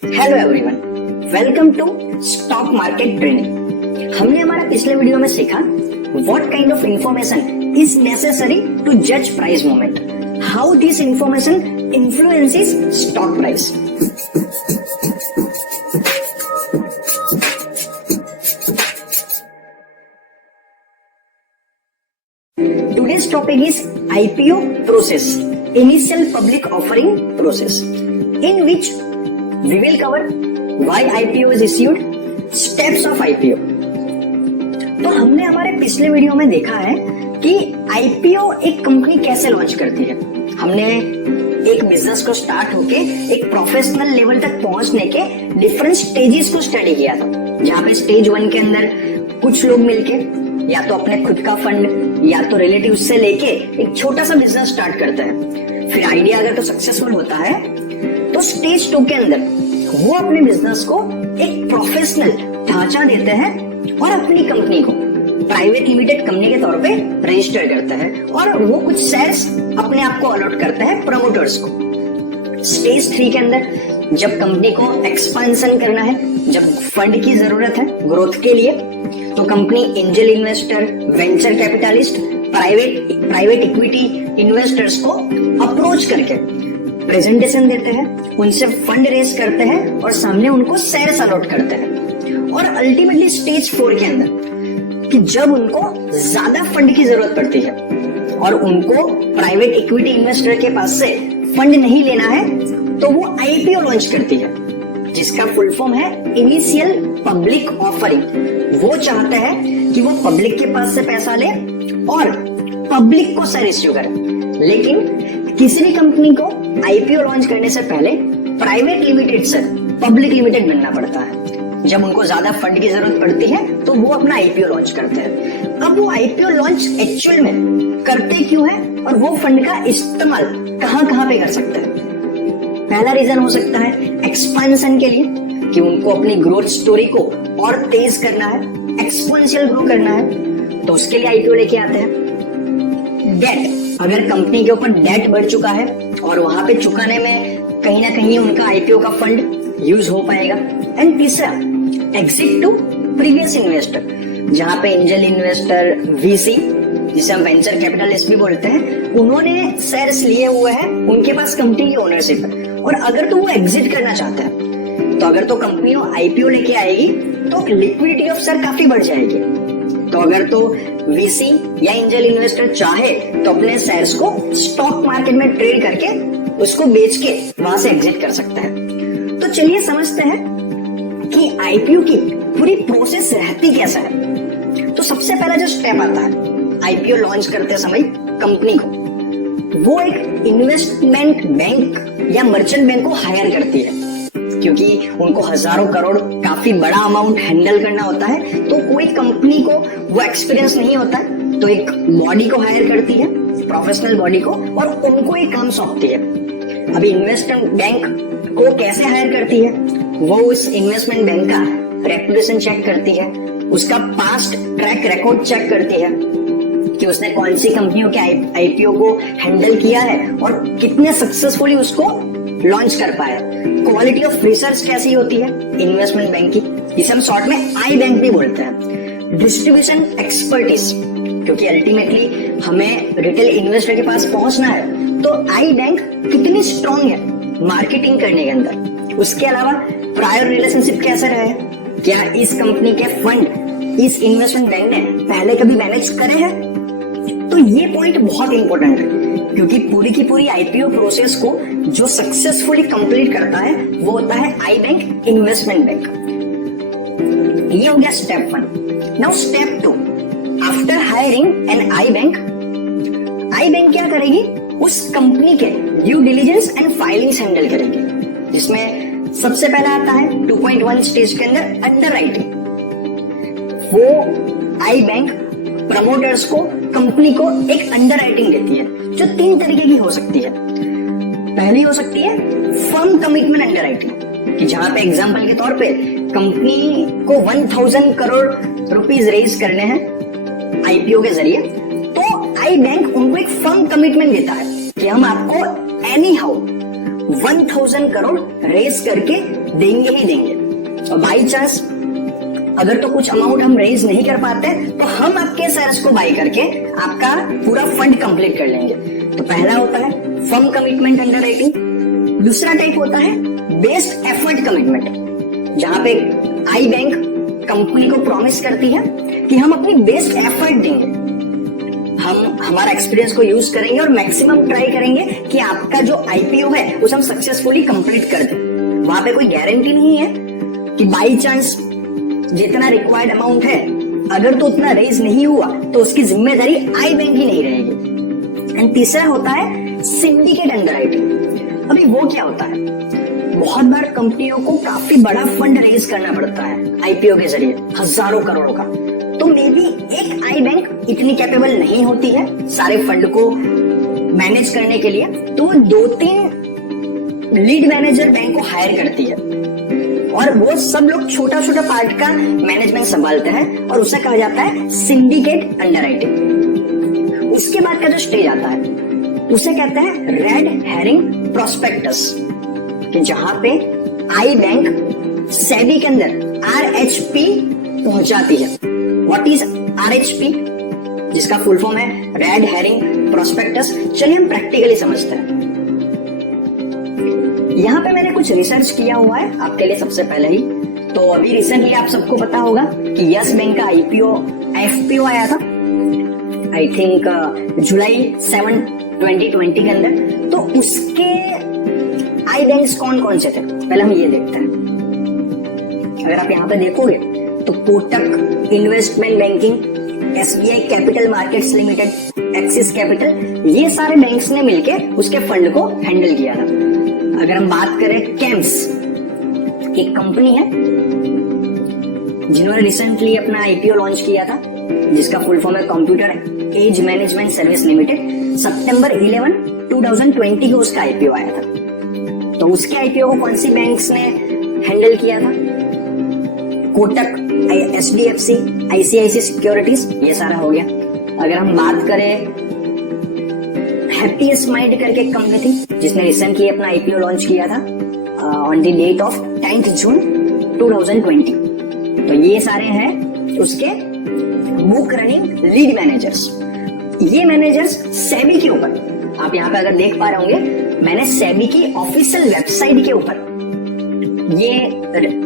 Hello everyone, welcome to stock market training. हमने हमारा पिछले वीडियो में सीखा what kind of information is necessary to जज price movement, how this information influences stock price. Today's topic is IPO process, initial public offering process, in which we will cover why IPO is issued, steps of IPO। तो हमने हमारे पिछले video में देखा है कि IPO एक company कैसे लॉन्च करती है। हमने एक बिजनेस को स्टार्ट होके एक प्रोफेशनल लेवल तक पहुंचने के डिफरेंट स्टेजेस को स्टडी किया था, जहाँ पे स्टेज 1 के अंदर कुछ लोग मिलके या तो अपने खुद का फंड या तो रिलेटिव से लेके एक छोटा सा बिजनेस स्टार्ट करते हैं। फिर आइडिया अगर तो सक्सेसफुल होता है तो स्टेज 2 के अंदर वो अपने बिजनेस को एक प्रोफेशनल ढांचा देते हैं और अपनी कंपनी को प्राइवेट लिमिटेड कंपनी के तौर पे रजिस्टर करते हैं और वो कुछ शेयर्स अपने आप को अलॉट करते हैं प्रमोटर्स को। स्टेज 3 के अंदर जब कंपनी को एक्सपेंशन करना है, जब फंड की जरूरत है ग्रोथ के लिए, तो company angel investor, venture capitalist, private equity investors को अप्रोच करके प्रेजेंटेशन देते हैं, उनसे फंड रेज करते हैं और सामने उनको शेयर्स अलॉट करते हैं। और अल्टीमेटली स्टेज 4 के अंदर कि जब उनको ज्यादा फंड की जरूरत पड़ती है और उनको प्राइवेट इक्विटी इन्वेस्टर के पास से फंड नहीं लेना है, तो वो आईपीओ लॉन्च करती है, जिसका फुल फॉर्म है इनिशियल पब्लिक ऑफरिंग। वो चाहते हैं कि वो पब्लिक के पास से पैसा ले और पब्लिक को शेयर इश्यू करे, लेकिन किसी भी कंपनी को आईपीओ लॉन्च करने से पहले प्राइवेट लिमिटेड से पब्लिक लिमिटेड बनना पड़ता है। जब उनको ज्यादा फंड की जरूरत पड़ती है तो वो अपना आईपीओ लॉन्च करते हैं। अब वो आईपीओ लॉन्च एक्चुअल में करते क्यों है और वो फंड का इस्तेमाल कहां पे कर सकते हैं? पहला रीजन हो सकता है एक्सपेंशन के लिए, कि उनको अपनी ग्रोथ स्टोरी को और तेज करना है, एक्सपोनेंशियल ग्रो करना है, तो उसके लिए आईपीओ लेके आते हैं। डेट, अगर कंपनी के ऊपर डेट बढ़ चुका है और वहां पे चुकाने में कहीं ना कहीं उनका आईपीओ का फंड यूज हो पाएगा। एंड तीसरा एग्जिट टू प्रीवियस इन्वेस्टर, जहां पे एंजल इन्वेस्टर, वीसी, जिसे हम वेंचर कैपिटलिस्ट भी बोलते हैं, उन्होंने शेयर्स लिए हुए हैं, उनके पास कंपनी की ओनरशिप है और अगर तो वो एग्जिट करना चाहते हैं, तो अगर तो कंपनी आईपीओ लेके आएगी तो लिक्विडिटी ऑफ शेयर काफी बढ़ जाएगी। तो अगर तो वीसी या एंजल इन्वेस्टर चाहे तो अपने शेयर्स को स्टॉक मार्केट में ट्रेड करके उसको बेच के वहां से एग्जिट कर सकता है। तो चलिए समझते हैं कि आईपीओ की पूरी प्रोसेस रहती कैसा है। तो सबसे पहला जो स्टेप आता है आईपीओ लॉन्च करते समय कंपनी को, वो एक इन्वेस्टमेंट बैंक या मर्चेंट बैंक को हायर करती है, क्योंकि उनको हजारों करोड़ काफी बड़ा अमाउंट हैंडल करना होता है। तो कोई कंपनी को वो एक्सपीरियंस नहीं होता है, तो एक बॉडी को हायर करती है, प्रोफेशनल बॉडी को, और उनको एक काम सौंपती है। अभी इन्वेस्टमेंट बैंक को कैसे हायर करती है? वो उस इन्वेस्टमेंट बैंक का रेपुटेशन चेक करती है, उसका पास्ट ट्रैक रिकॉर्ड चेक करती है कि उसने कौन सी कंपनियों के आईपीओ को हैंडल किया है और कितने सक्सेसफुली उसको लॉन्च कर पाया। क्वालिटी ऑफ रिसर्च कैसी होती है इन्वेस्टमेंट बैंक की, जिसे हम शॉर्ट में आई बैंक भी बोलते हैं। डिस्ट्रीब्यूशन एक्सपर्टीज, क्योंकि अल्टीमेटली हमें रिटेल इन्वेस्टर के पास पहुंचना है, तो आई बैंक कितनी स्ट्रांग है मार्केटिंग करने के अंदर। उसके अलावा प्रायर रिलेशनशिप कैसे रहे, क्या इस कंपनी के फंड इस इन्वेस्टमेंट बैंक ने पहले कभी मैनेज करे हैं? तो ये पॉइंट बहुत इंपॉर्टेंट है, क्योंकि पूरी की पूरी आईपीओ प्रोसेस को जो सक्सेसफुली कंप्लीट करता है वो होता है आई बैंक, इन्वेस्टमेंट बैंक। ये हो गया step 1। Now step 2, after hiring an I bank क्या करेगी? उस कंपनी के due diligence and filings handle करेगी, जिसमें सबसे पहला आता है 2.1 स्टेज के अंदर अंडरराइटिंग। वो आई बैंक प्रमोटर्स को, कंपनी को एक अंडरराइटिंग देती है, जो 3 तरीके की हो सकती है। पहली हो सकती है फर्म कमिटमेंट अंडरराइटिंग, कि जहां पे एग्जांपल के तौर पे कंपनी को 1000 करोड़ रुपीस रेज करने हैं आईपीओ के जरिए, तो आई बैंक उनको एक फर्म कमिटमेंट देता है कि हम आपको एनी हाउ 1000 करोड़ रेज करके देंगे ही देंगे। और बाई चांस अगर तो कुछ अमाउंट हम रेज नहीं कर पाते तो हम आपके शेयर्स को बाई करके आपका पूरा फंड कंप्लीट कर लेंगे। तो पहला होता है फर्म कमिटमेंट अंडरराइटिंग। दूसरा टाइप होता है बेस्ट एफर्ट कमिटमेंट, जहां पे आई बैंक कंपनी को प्रॉमिस करती है कि हम अपनी बेस्ट एफर्ट देंगे, हम हमारा एक्सपीरियंस को यूज करेंगे और मैक्सिमम ट्राई करेंगे कि आपका जो आईपीओ है उसे हम सक्सेसफुली कंप्लीट कर दें। वहां पे कोई गारंटी नहीं है कि बाई चांस जितना रिक्वायर्ड अमाउंट है अगर तो उतना रेज नहीं हुआ तो उसकी जिम्मेदारी आई बैंक ही नहीं रहेगी। एंड तीसरा होता है सिंडिकेट अंडरराइटिंग। अभी वो क्या होता है, बहुत बार कंपनियों को काफी बड़ा फंड रेज करना पड़ता है आईपीओ के जरिए, हजारों करोड़ों का। तो मे बी एक आई बैंक इतनी कैपेबल नहीं होती है सारे फंड को मैनेज करने के लिए, तो 2-3 लीड मैनेजर बैंक को हायर करती है और वो सब लोग छोटा छोटा पार्ट का मैनेजमेंट संभालते हैं और उसे कहा जाता है सिंडिकेट अंडरराइटिंग। उसके बाद का जो स्टेज आता है उसे कहते हैं रेड हेरिंग प्रोस्पेक्टस, कि जहां पे आई बैंक सेबी के अंदर आरएचपी पहुंचाती है। व्हाट इज आरएचपी, जिसका फुल फॉर्म है रेड हेरिंग प्रोस्पेक्टस। चलिए हम प्रैक्टिकली समझते हैं। यहाँ पे मैंने कुछ रिसर्च किया हुआ है आपके लिए सबसे पहले ही। तो अभी रिसेंटली आप सबको पता होगा कि यस बैंक का आईपीओ एफपीओ आया था, आई थिंक जुलाई 7, 2020 के अंदर। तो उसके आई बैंक्स कौन कौन से थे पहले हम ये देखते हैं। अगर आप यहाँ पे देखोगे तो Kotak investment banking, SBI capital markets limited, axis capital, ये सारे बैंक्स ने मिलके उसके फंड को हैंडल किया था। अगर हम बात करें कैम्स, एक कंपनी है जिन्होंने रिसेंटली अपना आईपीओ लॉन्च किया था, जिसका फुल फॉर्म है computer age management service limited. सितंबर 11, 2020 को उसका आईपीओ आया था। तो उसके आईपीओ को कौन सी बैंक्स ने हैंडल किया था? कोटक, एचडीएफसी, आईसीआईसी सिक्योरिटीज, ये सारा हो गया। अगर हम बात करें हैप्पीएस्ट माइंड करके एक कंपनी थी जिसने रिसेंटली अपना आईपीओ लॉन्च किया था ऑन द डेट ऑफ 10 जून 2020। तो ये सारे हैं उसके बुक रनिंग लीड मैनेजर्स। ये मैनेजर्स सेबी के ऊपर, आप यहाँ पे अगर देख पा रहे होंगे, मैंने सेबी की ऑफिशियल वेबसाइट के ऊपर ये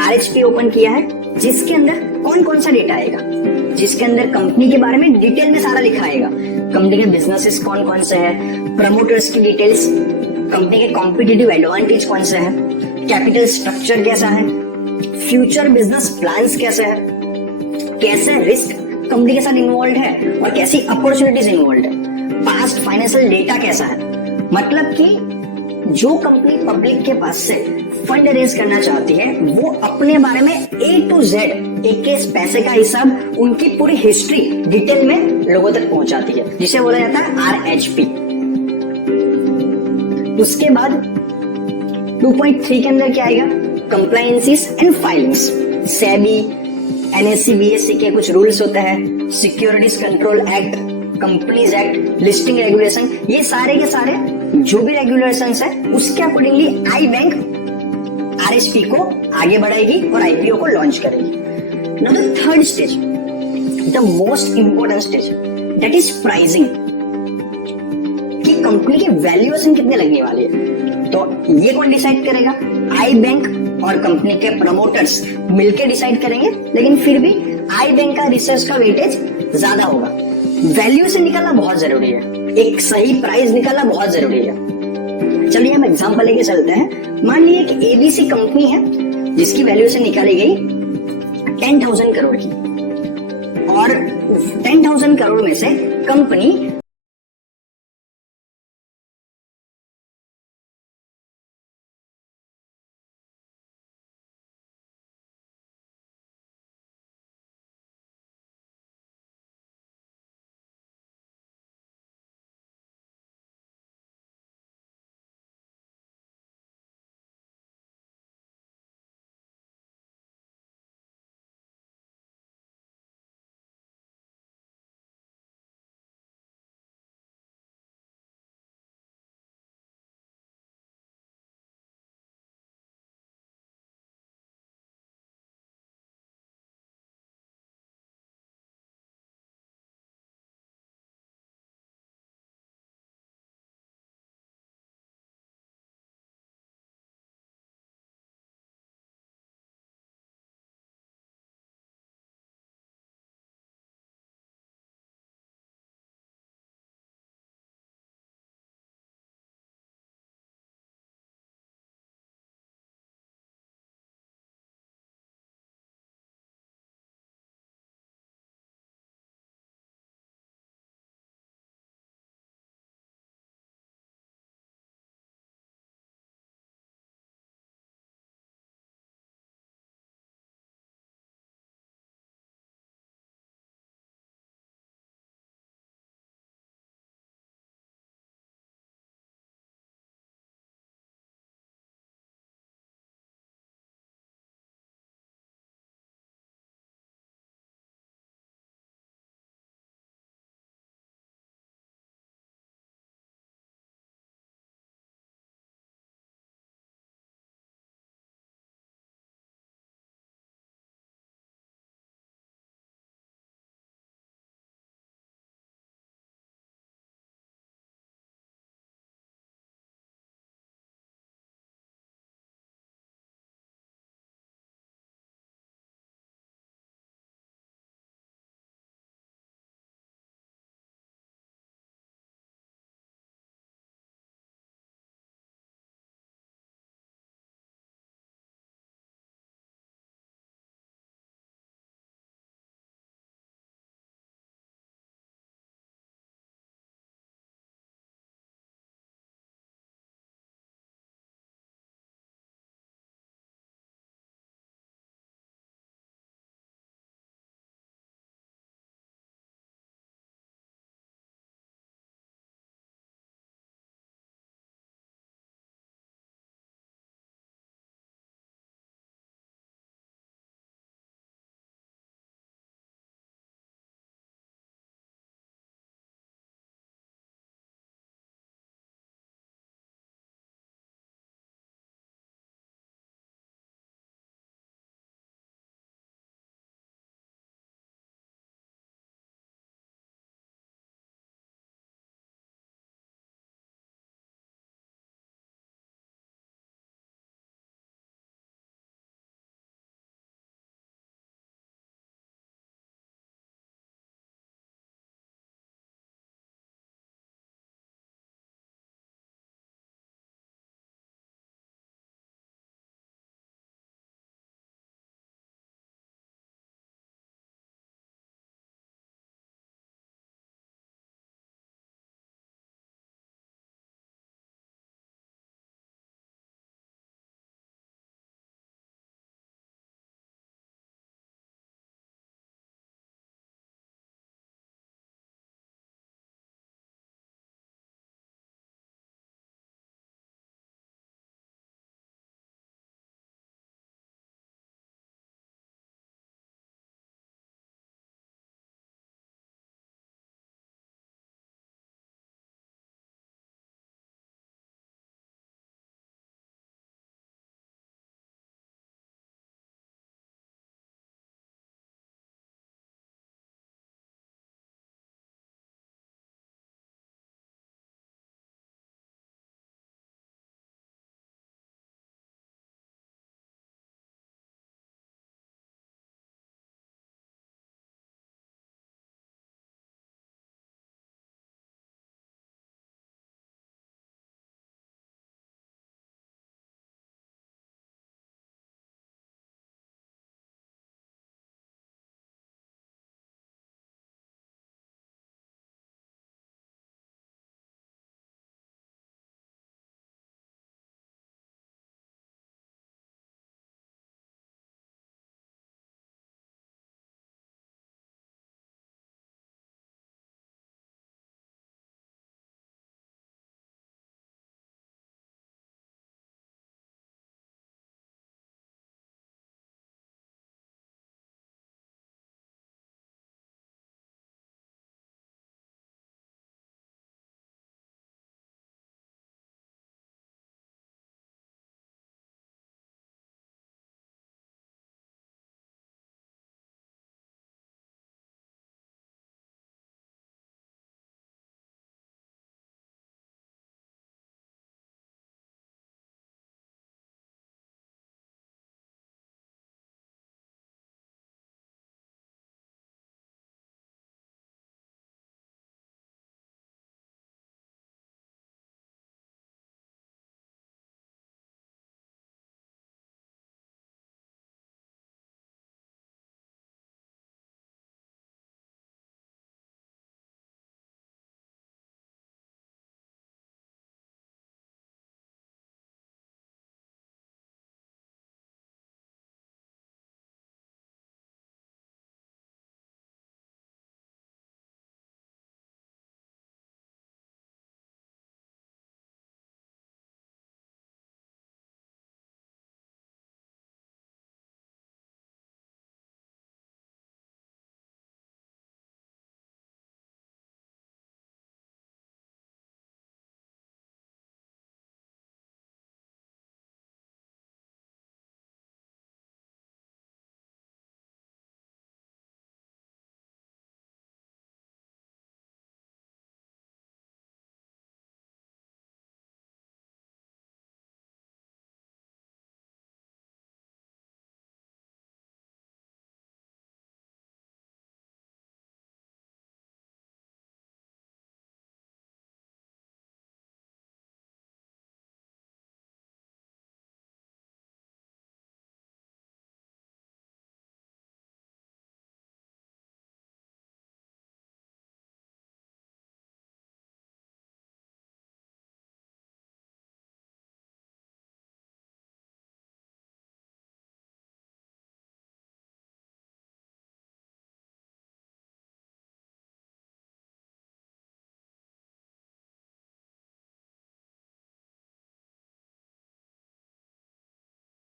आरएचपी ओपन किया है, जिसके अंदर कौन कौन सा डेटा आएगा, जिसके अंदर कंपनी के बारे में डिटेल में सारा लिखा आएगा। कंपनी के बिजनेसेस कौन कौन से हैं, प्रमोटर्स की डिटेल्स, कंपनी के कॉम्पिटिटिव एडवांटेज कौन से हैं, कैपिटल स्ट्रक्चर कैसा है, फ्यूचर बिजनेस प्लान्स कैसे है, कैसे रिस्क कंपनी के साथ इन्वॉल्व है और कैसी अपॉर्चुनिटीज इन्वॉल्व है, पास्ट फाइनेंशियल डेटा कैसा है। मतलब कि जो कंपनी पब्लिक के पास से फंड रेज करना चाहती है वो अपने बारे में A to Z, एक एक पैसे का हिसाब, उनकी पूरी हिस्ट्री डिटेल में लोगों तक पहुंचाती है, जिसे बोला जाता है आरएचपी। उसके बाद 2.3 के अंदर क्या आएगा? Compliances and filings. SEBI, NSC, BSc के कुछ रूल्स होते हैं, securities control act, companies act, listing regulation, ये सारे के सारे जो भी रेगुलेशंस है उसके अकॉर्डिंगली आई बैंक आरएचपी को आगे बढ़ाएगी और आईपीओ को लॉन्च करेगी। Now the third stage, the most important stage, that is pricing, कि कंपनी की वैल्यूएशन कितने लगने वाली है। तो ये कौन डिसाइड करेगा? आई बैंक और कंपनी के प्रमोटर्स मिलकर डिसाइड करेंगे, लेकिन फिर भी आई बैंक का रिसर्च का वेटेज ज्यादा होगा। वैल्यूएशन निकालना बहुत जरूरी है, एक सही प्राइस निकालना बहुत जरूरी है। चलिए हम एग्जांपल लेके चलते हैं। मान लीजिए एक एबीसी कंपनी है जिसकी वैल्यूएशन निकाली गई 10,000 करोड़ की, और 10,000 करोड़ में से कंपनी